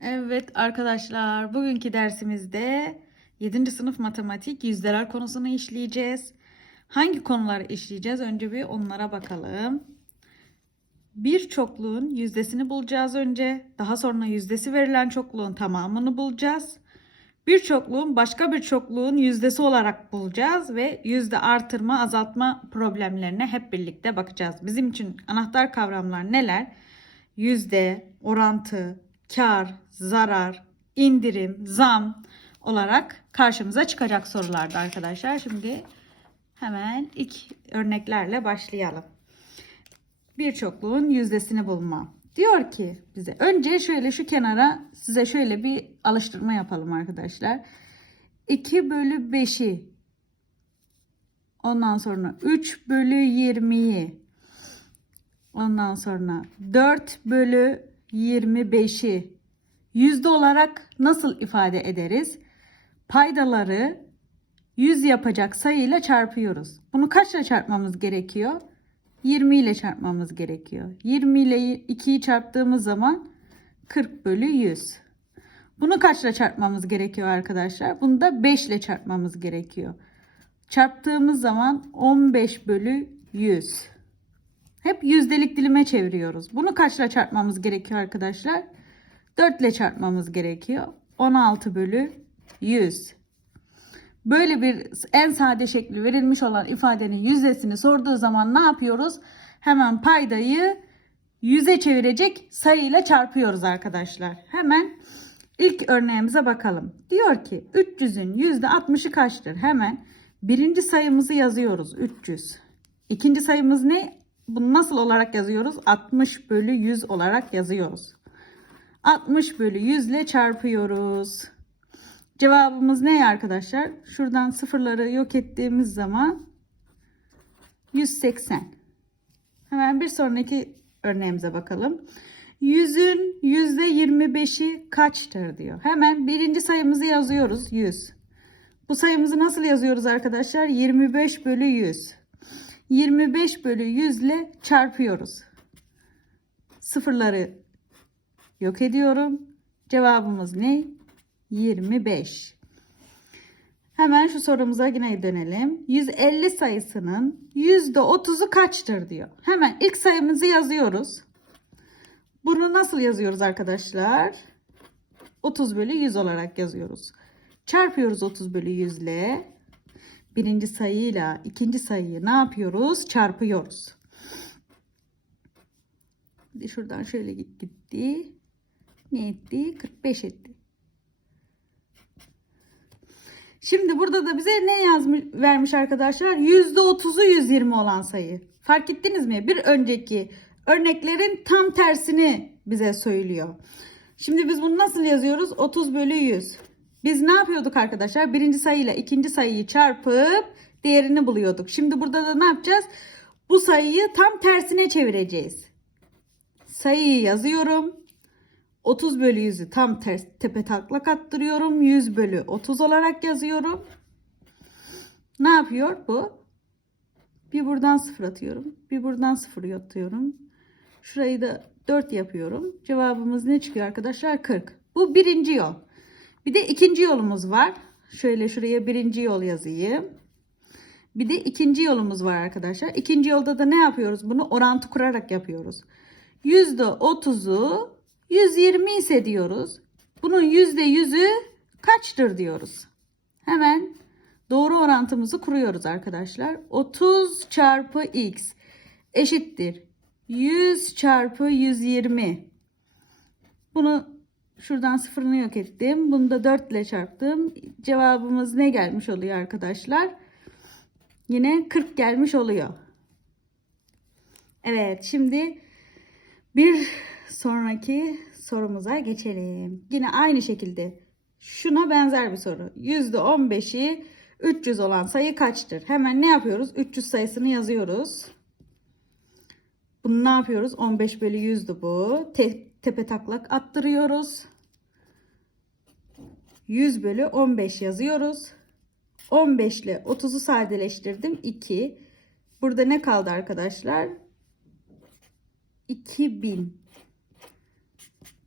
Evet arkadaşlar bugünkü dersimizde 7. sınıf matematik yüzdeler konusunu işleyeceğiz. Hangi konuları işleyeceğiz? Önce bir onlara bakalım. Bir çokluğun yüzdesini bulacağız önce. Daha sonra yüzdesi verilen çokluğun tamamını bulacağız. Bir çokluğun başka bir çokluğun yüzdesi olarak bulacağız ve yüzde artırma azaltma problemlerine hep birlikte bakacağız. Bizim için anahtar kavramlar neler? Yüzde, orantı, kar, zarar, indirim, zam olarak karşımıza çıkacak sorularda arkadaşlar. Şimdi hemen ilk örneklerle başlayalım. Bir çokluğun yüzdesini bulma. Diyor ki bize önce şöyle şu kenara size şöyle bir alıştırma yapalım arkadaşlar. 2 bölü 5'i ondan sonra 3 bölü 20'yi ondan sonra 4 bölü 25'i yüzde olarak nasıl ifade ederiz? Paydaları 100 yapacak sayıyla çarpıyoruz. Bunu kaçla çarpmamız gerekiyor? 20 ile çarpmamız gerekiyor. 20 ile 2'yi çarptığımız zaman 40 bölü 100. Bunu kaçla çarpmamız gerekiyor arkadaşlar? Bunu da 5 ile çarpmamız gerekiyor. Çarptığımız zaman 15 bölü 100. Hep yüzdelik dilime çeviriyoruz. Bunu kaçla çarpmamız gerekiyor arkadaşlar? 4 ile çarpmamız gerekiyor. 16 bölü 100. Böyle bir en sade şekli verilmiş olan ifadenin yüzdesini sorduğu zaman ne yapıyoruz? Hemen paydayı yüze çevirecek sayıyla çarpıyoruz arkadaşlar. Hemen ilk örneğimize bakalım. Diyor ki 300'ün %60'ı kaçtır? Hemen birinci sayımızı yazıyoruz 300. İkinci sayımız ne? Bunu nasıl olarak yazıyoruz? 60 bölü 100 olarak yazıyoruz. 60 bölü 100 ile çarpıyoruz. Cevabımız ne arkadaşlar? Şuradan sıfırları yok ettiğimiz zaman 180. Hemen bir sonraki örneğimize bakalım. 100'ün %25'i kaçtır diyor. Hemen birinci sayımızı yazıyoruz 100. Bu sayımızı nasıl yazıyoruz arkadaşlar? 25 bölü 100. 25 bölü 100 ile çarpıyoruz. Sıfırları yok ediyorum. Cevabımız ne? 25. Hemen şu sorumuza yine dönelim. 150 sayısının %30'u kaçtır diyor. Hemen ilk sayımızı yazıyoruz. Bunu nasıl yazıyoruz arkadaşlar? 30 bölü 100 olarak yazıyoruz. Çarpıyoruz 30 bölü 100 ile. Birinci sayıyla ikinci sayıyı ne yapıyoruz? Çarpıyoruz. Şuradan şöyle gitti. Ne etti? 45 etti. Şimdi burada da bize ne yazmış vermiş arkadaşlar? %30'u 120 olan sayı. Fark ettiniz mi? Bir önceki örneklerin tam tersini bize söylüyor. Şimdi biz bunu nasıl yazıyoruz? 30 bölü 100. Biz ne yapıyorduk arkadaşlar? Birinci sayıyla ikinci sayıyı çarpıp değerini buluyorduk. Şimdi burada da ne yapacağız? Bu sayıyı tam tersine çevireceğiz. Sayıyı yazıyorum. 30 bölü 100'ü tam ters tepe taklak attırıyorum. 100 bölü 30 olarak yazıyorum. Ne yapıyor bu? Bir buradan sıfır atıyorum. Bir buradan sıfır atıyorum. Şurayı da 4 yapıyorum. Cevabımız ne çıkıyor arkadaşlar? 40. Bu birinci yol. Bir de ikinci yolumuz var. Şöyle şuraya birinci yol yazayım. Bir de ikinci yolumuz var arkadaşlar. İkinci yolda da ne yapıyoruz? Bunu orantı kurarak yapıyoruz. %30'u 120 ise diyoruz. Bunun %100'ü kaçtır diyoruz. Hemen doğru orantımızı kuruyoruz arkadaşlar. 30 çarpı x eşittir. 100 çarpı 120. Bunu şuradan sıfırını yok ettim. Bunu da 4 ile çarptım. Cevabımız ne gelmiş oluyor arkadaşlar? Yine 40 gelmiş oluyor. Evet şimdi bir sonraki sorumuza geçelim. Yine aynı şekilde şuna benzer bir soru. %15'i 300 olan sayı kaçtır? Hemen ne yapıyoruz? 300 sayısını yazıyoruz. Bunu ne yapıyoruz? 15 bölü 100'dü bu. Te tepe taklak attırıyoruz. 100 bölü 15 yazıyoruz. 15 ile 30'u sadeleştirdim. 2. Burada ne kaldı arkadaşlar? 2000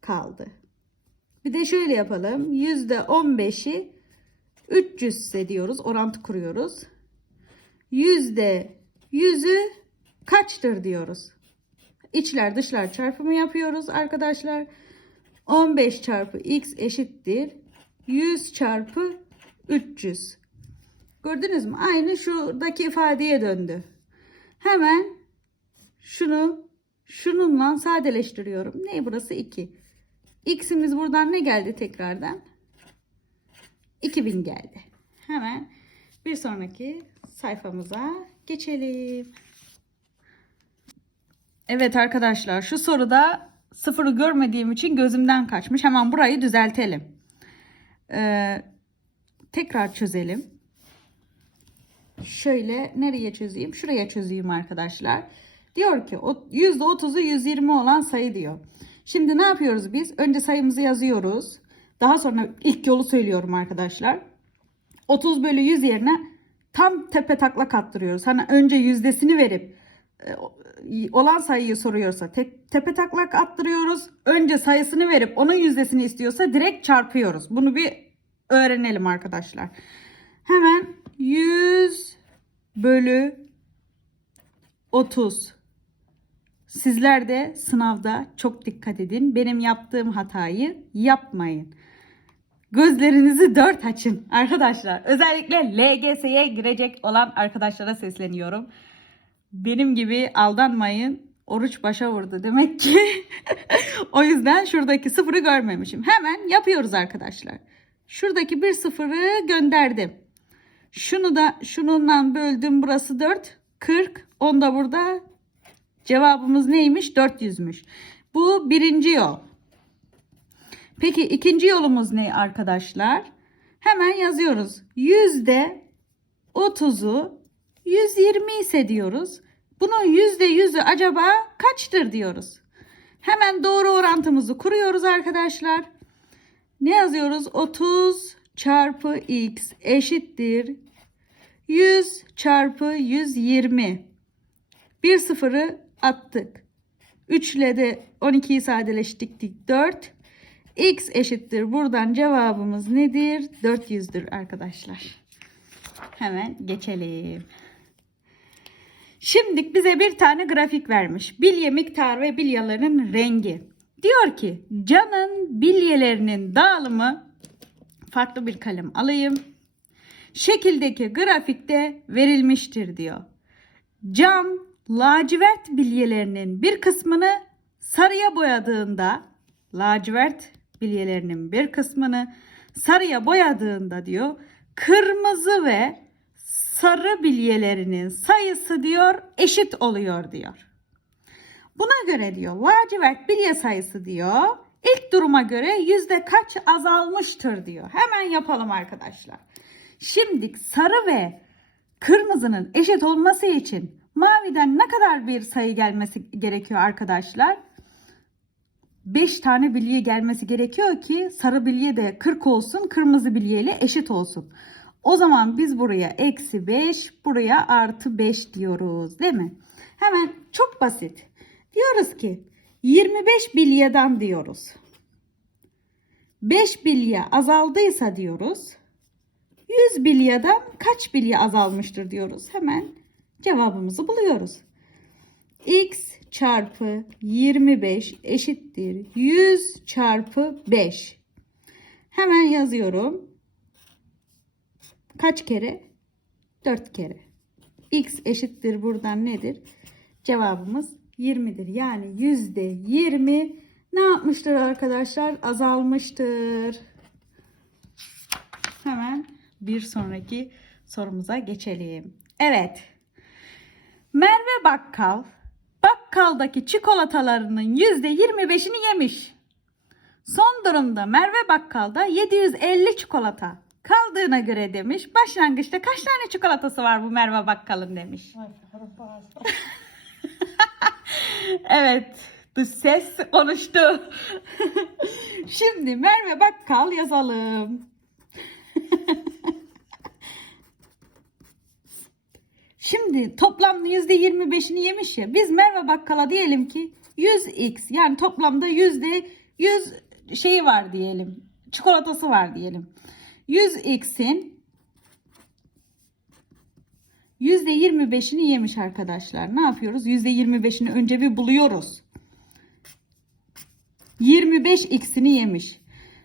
kaldı. Bir de şöyle yapalım. %15'i 300 ise diyoruz. Orantı kuruyoruz. %100'ü kaçtır diyoruz. İçler dışlar çarpımı yapıyoruz arkadaşlar. 15 çarpı x eşittir. 100 çarpı 300. Gördünüz mü? Aynı şuradaki ifadeye döndü. Hemen şunu şununla sadeleştiriyorum. Ne burası 2. X'imiz buradan ne geldi tekrardan? 2000 geldi. Hemen bir sonraki sayfamıza geçelim. Evet arkadaşlar şu soruda sıfırı görmediğim için gözümden kaçmış. Hemen burayı düzeltelim. Ee, tekrar çözelim. Şöyle nereye çözeyim? Şuraya çözeyim arkadaşlar. Diyor ki o- %30'u 120 olan sayı diyor. Şimdi ne yapıyoruz biz? Önce sayımızı yazıyoruz. Daha sonra ilk yolu söylüyorum arkadaşlar. 30 bölü 100 yerine tam tepe taklak attırıyoruz. Hani önce yüzdesini verip e, olan sayıyı soruyorsa te- tepe taklak attırıyoruz. Önce sayısını verip onun yüzdesini istiyorsa direkt çarpıyoruz. Bunu bir öğrenelim arkadaşlar. Hemen 100 bölü 30. Sizler de sınavda çok dikkat edin. Benim yaptığım hatayı yapmayın. Gözlerinizi dört açın arkadaşlar. Özellikle LGS'ye girecek olan arkadaşlara sesleniyorum. Benim gibi aldanmayın. Oruç başa vurdu demek ki. o yüzden şuradaki sıfırı görmemişim. Hemen yapıyoruz arkadaşlar. Şuradaki bir sıfırı gönderdim. Şunu da şununla böldüm. Burası 4. 40. Onda burada cevabımız neymiş? 400'müş. Bu birinci yol. Peki ikinci yolumuz ne arkadaşlar? Hemen yazıyoruz. Yüzde 30'u 120 ise diyoruz. Bunun yüzde yüzü acaba kaçtır diyoruz. Hemen doğru orantımızı kuruyoruz arkadaşlar. Ne yazıyoruz? 30 çarpı x eşittir 100 çarpı 120. Bir sıfırı attık. 3 ile de 12'yi sadeleştirdik 4. X eşittir. Buradan cevabımız nedir? 400'dür arkadaşlar. Hemen geçelim. Şimdi bize bir tane grafik vermiş. Bilye miktarı ve bilyelerin rengi. Diyor ki canın bilyelerinin dağılımı farklı bir kalem alayım. Şekildeki grafikte verilmiştir diyor. Can lacivert bilyelerinin bir kısmını sarıya boyadığında lacivert bilyelerinin bir kısmını sarıya boyadığında diyor kırmızı ve sarı bilyelerinin sayısı diyor eşit oluyor diyor. Buna göre diyor lacivert bilye sayısı diyor ilk duruma göre yüzde kaç azalmıştır diyor. Hemen yapalım arkadaşlar. Şimdi sarı ve kırmızının eşit olması için maviden ne kadar bir sayı gelmesi gerekiyor arkadaşlar? 5 tane bilye gelmesi gerekiyor ki sarı bilye de 40 olsun kırmızı bilye ile eşit olsun. O zaman biz buraya eksi 5 buraya artı 5 diyoruz değil mi? Hemen çok basit. Diyoruz ki 25 bilyeden diyoruz. 5 bilye azaldıysa diyoruz. 100 bilyeden kaç bilye azalmıştır diyoruz. Hemen cevabımızı buluyoruz. X çarpı 25 eşittir 100 çarpı 5. Hemen yazıyorum. Kaç kere? 4 kere. X eşittir buradan nedir? Cevabımız 20'dir. Yani yüzde 20 ne yapmıştır arkadaşlar? Azalmıştır. Hemen bir sonraki sorumuza geçelim. Evet. Merve Bakkal bakkaldaki çikolatalarının yüzde 25'ini yemiş. Son durumda Merve Bakkal'da 750 çikolata kaldığına göre demiş. Başlangıçta kaç tane çikolatası var bu Merve Bakkal'ın demiş. Evet. Dış ses konuştu. Şimdi Merve Bakkal yazalım. Şimdi toplamda %25'ini yemiş ya. Biz Merve Bakkal'a diyelim ki 100x yani toplamda yüzde 100 şeyi var diyelim. Çikolatası var diyelim. 100x'in %25'ini yemiş arkadaşlar. Ne yapıyoruz? %25'ini önce bir buluyoruz. 25x'ini yemiş.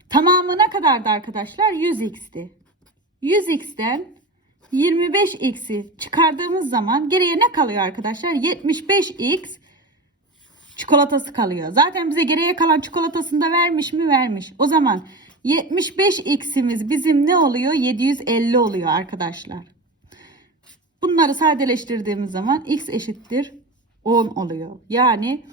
Tamamı ne kadardı arkadaşlar? 100x'ti. 100x'ten 25x'i çıkardığımız zaman geriye ne kalıyor arkadaşlar? 75x çikolatası kalıyor. Zaten bize geriye kalan çikolatasını da vermiş mi? Vermiş. O zaman 75x'imiz bizim ne oluyor? 750 oluyor arkadaşlar. Bunları sadeleştirdiğimiz zaman x eşittir 10 oluyor. Yani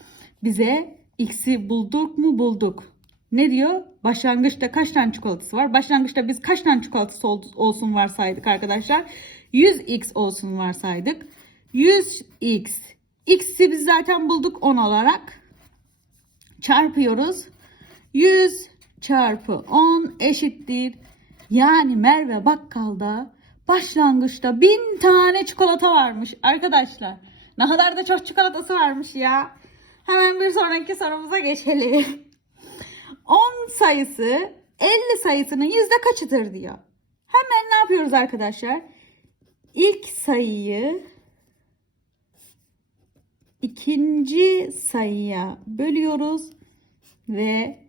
bize x'i bulduk mu bulduk. Ne diyor? Başlangıçta kaç tane çikolatası var? Başlangıçta biz kaç tane çikolatası ol- olsun varsaydık arkadaşlar? 100x olsun varsaydık. 100x. X'i biz zaten bulduk 10 olarak. Çarpıyoruz. 100 çarpı 10 eşittir. Yani Merve bakkalda başlangıçta 1000 tane çikolata varmış arkadaşlar. Ne kadar da çok çikolatası varmış ya. Hemen bir sonraki sorumuza geçelim. 10 sayısı 50 sayısının yüzde kaçıdır diyor. Hemen ne yapıyoruz arkadaşlar? İlk sayıyı ikinci sayıya bölüyoruz ve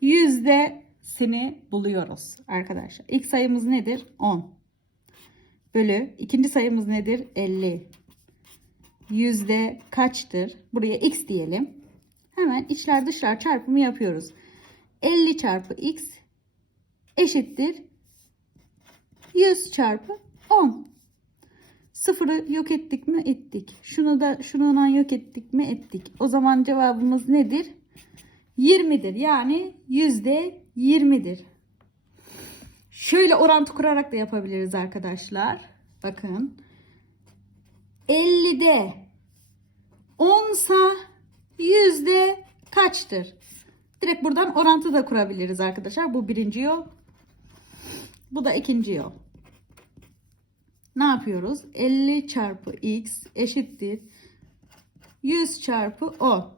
yüzdesini buluyoruz arkadaşlar. İlk sayımız nedir? 10. Bölü ikinci sayımız nedir? 50. Yüzde kaçtır? Buraya x diyelim. Hemen içler dışlar çarpımı yapıyoruz. 50 çarpı x eşittir 100 çarpı 10. Sıfırı yok ettik mi? Ettik. Şunu da şununla yok ettik mi? Ettik. O zaman cevabımız nedir? 20'dir. Yani yüzde 20'dir. Şöyle orantı kurarak da yapabiliriz arkadaşlar. Bakın. 50'de 10 sa yüzde kaçtır? Direkt buradan orantı da kurabiliriz arkadaşlar. Bu birinci yol. Bu da ikinci yol. Ne yapıyoruz? 50 çarpı x eşittir 100 çarpı 10.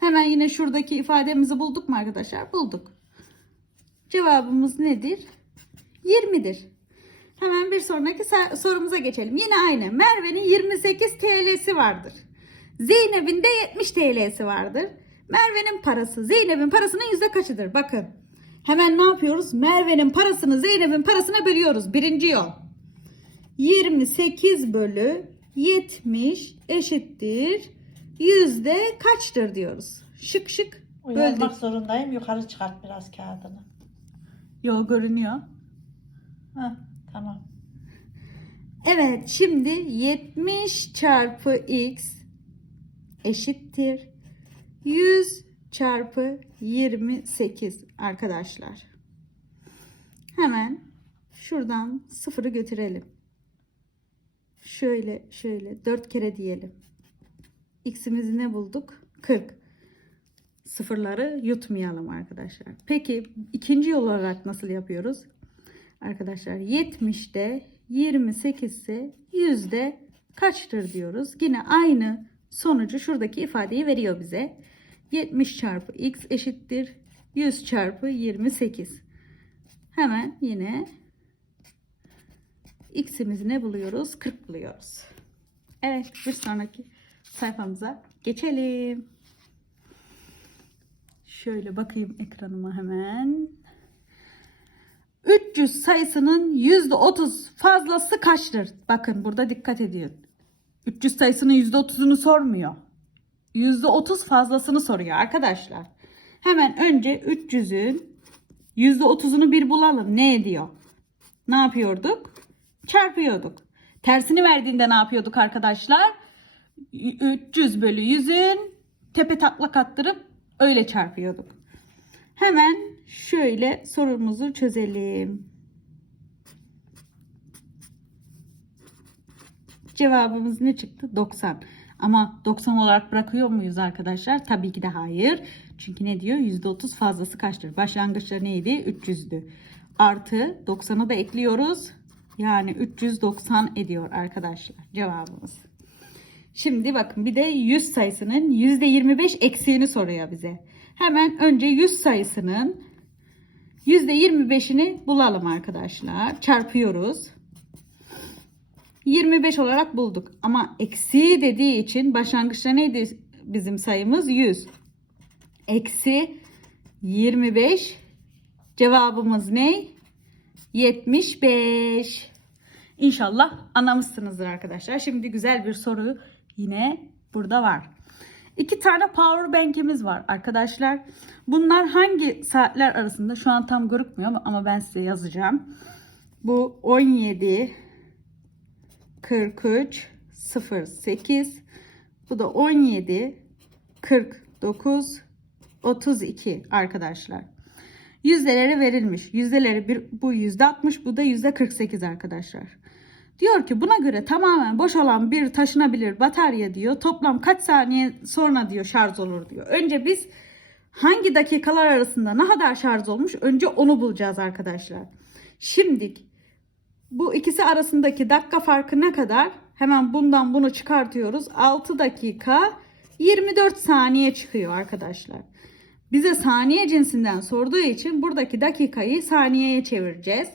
Hemen yine şuradaki ifademizi bulduk mu arkadaşlar? Bulduk. Cevabımız nedir? 20'dir. Hemen bir sonraki sorumuza geçelim. Yine aynı. Merve'nin 28 TL'si vardır. Zeynep'in de 70 TL'si vardır. Merve'nin parası Zeynep'in parasının yüzde kaçıdır? Bakın. Hemen ne yapıyoruz? Merve'nin parasını Zeynep'in parasına bölüyoruz. Birinci yol. 28 bölü 70 eşittir. Yüzde kaçtır diyoruz. Şık şık Uyanmak böldük. zorundayım. Yukarı çıkart biraz kağıdını. Yo görünüyor. Heh, tamam. Evet şimdi 70 çarpı x eşittir 100 çarpı 28 arkadaşlar. Hemen şuradan sıfırı götürelim. Şöyle şöyle 4 kere diyelim. X'imizi ne bulduk? 40. Sıfırları yutmayalım arkadaşlar. Peki ikinci yol olarak nasıl yapıyoruz? Arkadaşlar 70'te 28 ise yüzde kaçtır diyoruz. Yine aynı sonucu şuradaki ifadeyi veriyor bize. 70 çarpı x eşittir 100 çarpı 28. Hemen yine x'imizi ne buluyoruz? 40 buluyoruz. Evet bir sonraki sayfamıza geçelim. Şöyle bakayım ekranıma hemen. 300 sayısının %30 fazlası kaçtır? Bakın burada dikkat edin. 300 sayısının %30'unu sormuyor. %30 fazlasını soruyor arkadaşlar. Hemen önce 300'ün %30'unu bir bulalım. Ne ediyor? Ne yapıyorduk? Çarpıyorduk. Tersini verdiğinde ne yapıyorduk arkadaşlar? 300 bölü 100'ün tepe taklak attırıp öyle çarpıyorduk. Hemen şöyle sorumuzu çözelim. Cevabımız ne çıktı? 90. Ama 90 olarak bırakıyor muyuz arkadaşlar? Tabii ki de hayır. Çünkü ne diyor? %30 fazlası kaçtır? Başlangıçta neydi? 300'dü. Artı 90'ı da ekliyoruz. Yani 390 ediyor arkadaşlar cevabımız. Şimdi bakın bir de 100 sayısının %25 eksiğini soruyor bize. Hemen önce 100 sayısının %25'ini bulalım arkadaşlar. Çarpıyoruz. 25 olarak bulduk. Ama eksi dediği için başlangıçta neydi bizim sayımız? 100. Eksi 25. Cevabımız ne? 75. İnşallah anlamışsınızdır arkadaşlar. Şimdi güzel bir soru yine burada var. İki tane power bank'imiz var arkadaşlar. Bunlar hangi saatler arasında? Şu an tam görükmüyor ama ben size yazacağım. Bu 17 43 08 bu da 17 49 32 arkadaşlar. Yüzdeleri verilmiş. Yüzdeleri bir, bu yüzde 60 bu da yüzde 48 arkadaşlar. Diyor ki buna göre tamamen boş olan bir taşınabilir batarya diyor. Toplam kaç saniye sonra diyor şarj olur diyor. Önce biz hangi dakikalar arasında ne kadar şarj olmuş önce onu bulacağız arkadaşlar. Şimdi bu ikisi arasındaki dakika farkı ne kadar? Hemen bundan bunu çıkartıyoruz. 6 dakika 24 saniye çıkıyor arkadaşlar. Bize saniye cinsinden sorduğu için buradaki dakikayı saniyeye çevireceğiz.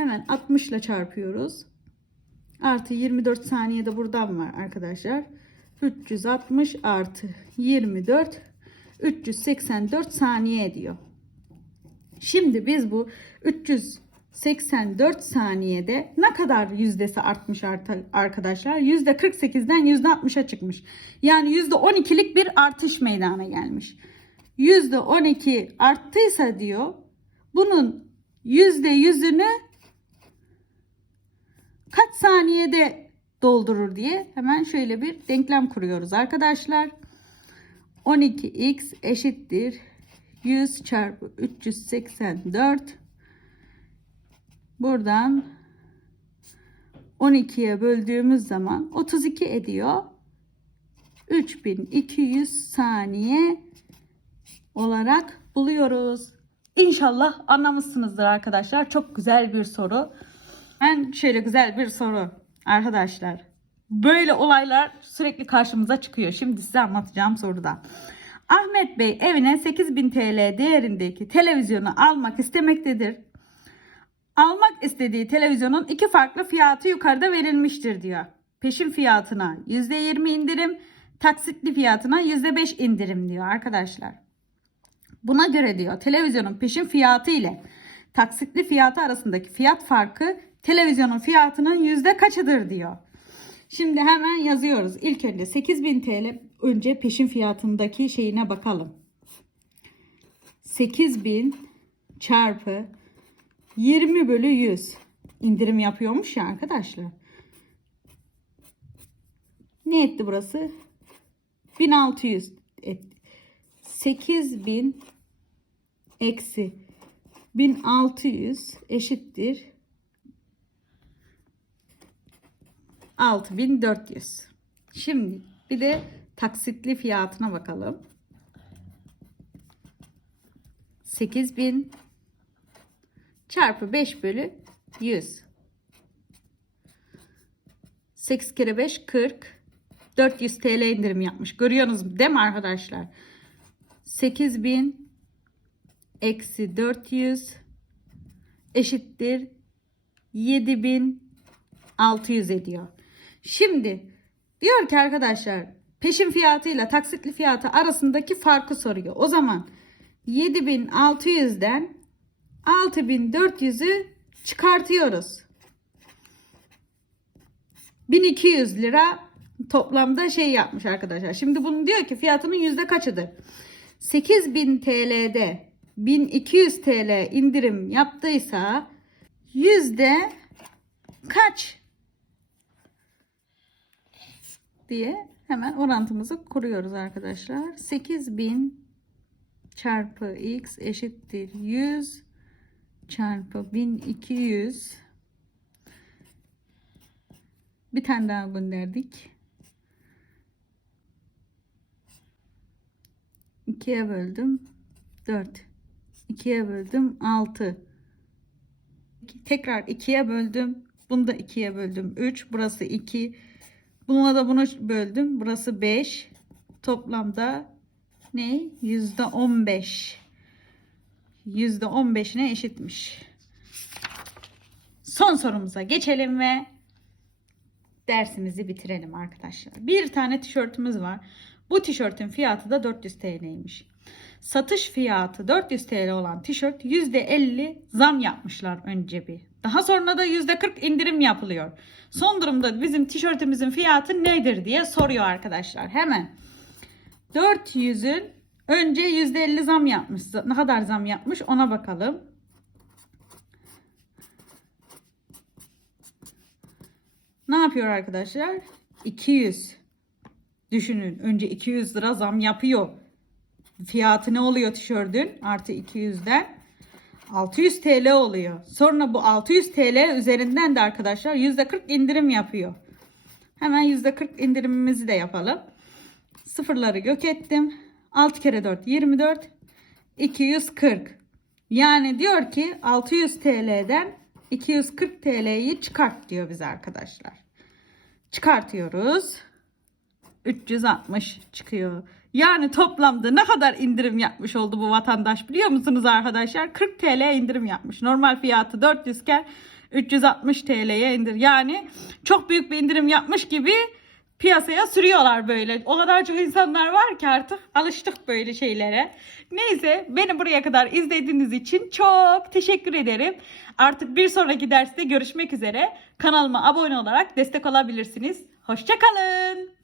Hemen 60 ile çarpıyoruz. Artı 24 saniye de buradan var arkadaşlar. 360 artı 24 384 saniye ediyor. Şimdi biz bu 384 saniyede ne kadar yüzdesi artmış art- arkadaşlar? Yüzde 48'den yüzde 60'a çıkmış. Yani yüzde 12'lik bir artış meydana gelmiş. Yüzde 12 arttıysa diyor bunun yüzde yüzünü kaç saniyede doldurur diye hemen şöyle bir denklem kuruyoruz arkadaşlar. 12x eşittir 100 çarpı 384 buradan 12'ye böldüğümüz zaman 32 ediyor. 3200 saniye olarak buluyoruz. İnşallah anlamışsınızdır arkadaşlar. Çok güzel bir soru. Ben şöyle güzel bir soru arkadaşlar. Böyle olaylar sürekli karşımıza çıkıyor. Şimdi size anlatacağım soruda. Ahmet Bey evine 8000 TL değerindeki televizyonu almak istemektedir. Almak istediği televizyonun iki farklı fiyatı yukarıda verilmiştir diyor. Peşin fiyatına %20 indirim, taksitli fiyatına %5 indirim diyor arkadaşlar. Buna göre diyor televizyonun peşin fiyatı ile taksitli fiyatı arasındaki fiyat farkı televizyonun fiyatının yüzde kaçıdır diyor. Şimdi hemen yazıyoruz. İlk önce 8000 TL önce peşin fiyatındaki şeyine bakalım. 8000 çarpı 20 bölü 100 indirim yapıyormuş ya arkadaşlar. Ne etti burası? 1600 etti. 8000 eksi 1600 eşittir 6400. Şimdi bir de taksitli fiyatına bakalım. 8000 çarpı 5 bölü 100. 8 kere 5 40. 400 TL indirim yapmış. Görüyorsunuz değil mi arkadaşlar? 8000 eksi 400 eşittir 7600 ediyor. Şimdi diyor ki arkadaşlar peşin fiyatıyla taksitli fiyatı arasındaki farkı soruyor. O zaman 7600'den 6400'ü çıkartıyoruz. 1200 lira toplamda şey yapmış arkadaşlar. Şimdi bunu diyor ki fiyatının yüzde kaçıdır? 8000 TL'de 1200 TL indirim yaptıysa yüzde kaç diye hemen orantımızı kuruyoruz arkadaşlar. 8000 çarpı x eşittir 100 çarpı 1200 bir tane daha gönderdik. 2'ye böldüm 4 2'ye böldüm 6 tekrar 2'ye böldüm bunu da 2'ye böldüm. 3 burası 2 bununla da bunu böldüm burası 5 toplamda ne? Yüzde on beş. Yüzde on beşine eşitmiş. Son sorumuza geçelim ve dersimizi bitirelim arkadaşlar. Bir tane tişörtümüz var. Bu tişörtün fiyatı da 400 TL'ymiş. Satış fiyatı 400 TL olan tişört %50 zam yapmışlar önce bir. Daha sonra da %40 indirim yapılıyor. Son durumda bizim tişörtümüzün fiyatı nedir diye soruyor arkadaşlar. Hemen 400'ün önce %50 zam yapmış. Ne kadar zam yapmış ona bakalım. Ne yapıyor arkadaşlar? 200. Düşünün önce 200 lira zam yapıyor. Fiyatı ne oluyor tişörtün? Artı 200'den 600 TL oluyor. Sonra bu 600 TL üzerinden de arkadaşlar %40 indirim yapıyor. Hemen %40 indirimimizi de yapalım. Sıfırları gök ettim. 6 kere 4 24. 240. Yani diyor ki 600 TL'den 240 TL'yi çıkart diyor bize arkadaşlar. Çıkartıyoruz. 360 çıkıyor. Yani toplamda ne kadar indirim yapmış oldu bu vatandaş biliyor musunuz arkadaşlar? 40 TL indirim yapmış. Normal fiyatı 400 iken 360 TL'ye indir. Yani çok büyük bir indirim yapmış gibi piyasaya sürüyorlar böyle. O kadar çok insanlar var ki artık alıştık böyle şeylere. Neyse beni buraya kadar izlediğiniz için çok teşekkür ederim. Artık bir sonraki derste görüşmek üzere. Kanalıma abone olarak destek olabilirsiniz. Hoşçakalın.